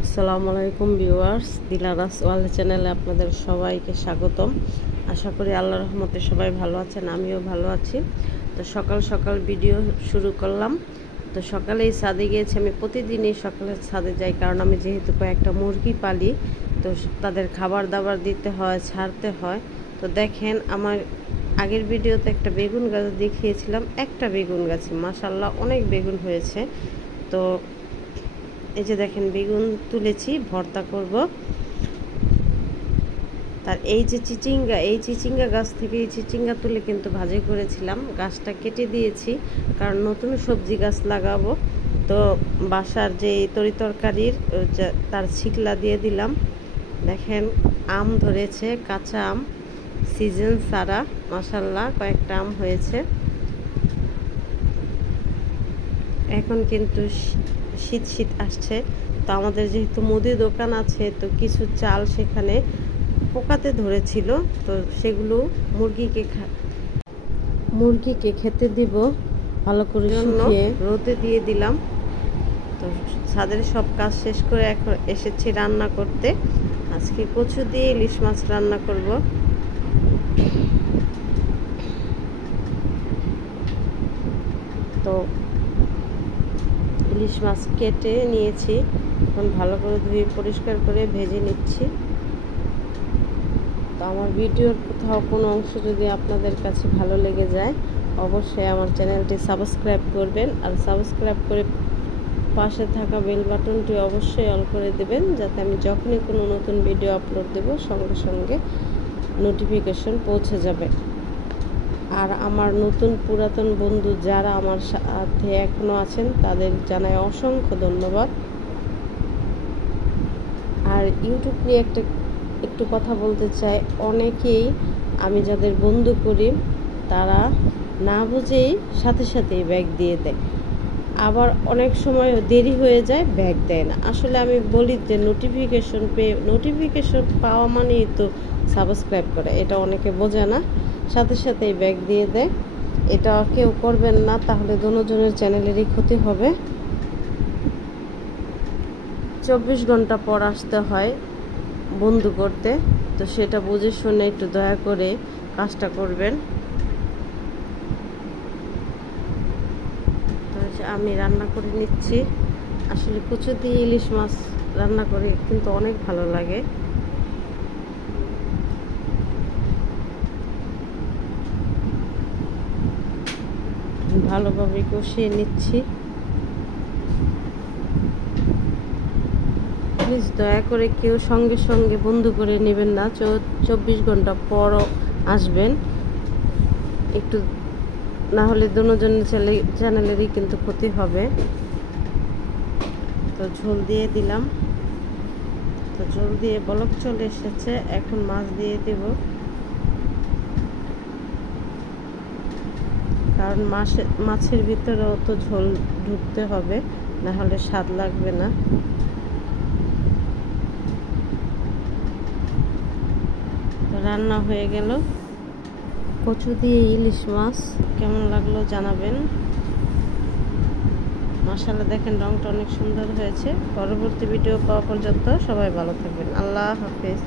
আসসালামু আলাইকুম viewers, দিলারাস world চ্যানেলে আপনাদের সবাইকে স্বাগতম। আশা করি আল্লাহর রহমতে সবাই ভালো আছেন, আমিও ভালো আছি। তো সকাল সকাল ভিডিও শুরু করলাম। তো সকালেই ছাদে গিয়েছি। আমি প্রতিদিনই সকালে ছাদে যাই, কারণ আমি যেহেতু কয়েকটা মুরগি পালি, তো তাদের খাবার দাবার দিতে হয়, ছাড়তে হয়। তো দেখেন, আমার আগের ভিডিওতে একটা বেগুন গাছ দেখিয়েছিলাম, একটা বেগুন গাছে মাশাআল্লাহ অনেক বেগুন হয়েছে। তো এই যে দেখেন, বেগুন তুলেছি, ভর্তা করব। তার এই যে চিচিঙ্গা, এই চিচিঙ্গা গাছ থেকে এই চিচিঙ্গা তুলে কিন্তু ভাজি করেছিলাম। গাছটা কেটে দিয়েছি, কারণ নতুন সবজি গাছ লাগাবো। তো বাসার যে তরিতরকারির তার ছিকলা দিয়ে দিলাম। দেখেন, আম ধরেছে, কাঁচা আম, সিজন সারা, মাশাআল্লাহ কয়েকটা আম হয়েছে। এখন কিন্তু শীত শীত আসছে। তো আমাদের যেহেতু মুদি দোকান আছে, তো কিছু চাল সেখানে পোকাতে ধরেছিল, তো সেগুলো মুরগিকে খেতে দিব। ভালো করে শুকিয়ে রোদে দিয়ে দিলাম। তো ছাদের সব কাজ শেষ করে এখন এসেছি রান্না করতে। আজকে কচু দিয়ে ইলিশ মাছ রান্না করব। তো ইলিশ মাছ কেটে নিয়েছি, এখন ভালো করে ধুয়ে পরিষ্কার করে ভেজে নিচ্ছি। তো আমার ভিডিওর কোথাও কোনো অংশ যদি আপনাদের কাছে ভালো লেগে যায়, অবশ্যই আমার চ্যানেলটি সাবস্ক্রাইব করবেন, আর সাবস্ক্রাইব করে পাশে থাকা বেল বাটনটি অবশ্যই অন করে দেবেন, যাতে আমি যখনই কোনো নতুন ভিডিও আপলোড দেব সঙ্গে সঙ্গে নোটিফিকেশন পৌঁছে যাবে। আর আমার নতুন পুরাতন বন্ধু যারা আমার সাথে এখনও আছেন, তাদের জানাই অসংখ্য ধন্যবাদ। আর ইউটিউব নিয়ে একটু কথা বলতে চাই। অনেকেই আমি যাদের বন্ধু করি, তারা না বুঝেই সাথে সাথেই ব্যাগ দিয়ে দেয়, আবার অনেক সময় দেরি হয়ে যায়, ব্যাগ দেয় না। আসলে আমি বলি যে নোটিফিকেশন পাওয়া মানেই তো সাবস্ক্রাইব করে, এটা অনেকে বোঝে না, সাথে সাথেই ব্যাগ দিয়ে দেয়। এটা কেউ করবেন না, তাহলে দুজনের চ্যানেলেরই ক্ষতি হবে। 24 ঘন্টা পর আসতে হয় বন্ধু করতে, তো সেটা বুঝে শুনে একটু দয়া করে কাজটা করবেন। আমি রান্না করে নিচ্ছি। আসলে কচু দিয়ে ইলিশ মাছ রান্না করে কিন্তু অনেক ভালো লাগে। ভালোভাবে কষিয়ে নিচ্ছি। প্লিজ দয়া করে কেউ সঙ্গে সঙ্গে বন্ধ করে নেবেন না, 24 ঘন্টা পরও আসবেন একটু, না হলে দুজনের চ্যানেলেরই কিন্তু ক্ষতি হবে। তো ঝোল দিয়ে দিলাম। তো ঝোল দিয়ে বলক চলে এসেছে, এখন মাছ দিয়ে দেব, কারণ মাছের ভিতরেও তো ঝোল ঢুকতে হবে, না হলে স্বাদ লাগবে না। তো রান্না হয়ে গেল কচু দিয়ে ইলিশ মাছ। কেমন লাগলো জানাবেন। মাশাআল্লাহ, দেখেন রংটা অনেক সুন্দর হয়েছে। পরবর্তী ভিডিও পাওয়া পর্যন্ত সবাই ভালো থাকবেন। আল্লাহ হাফেজ।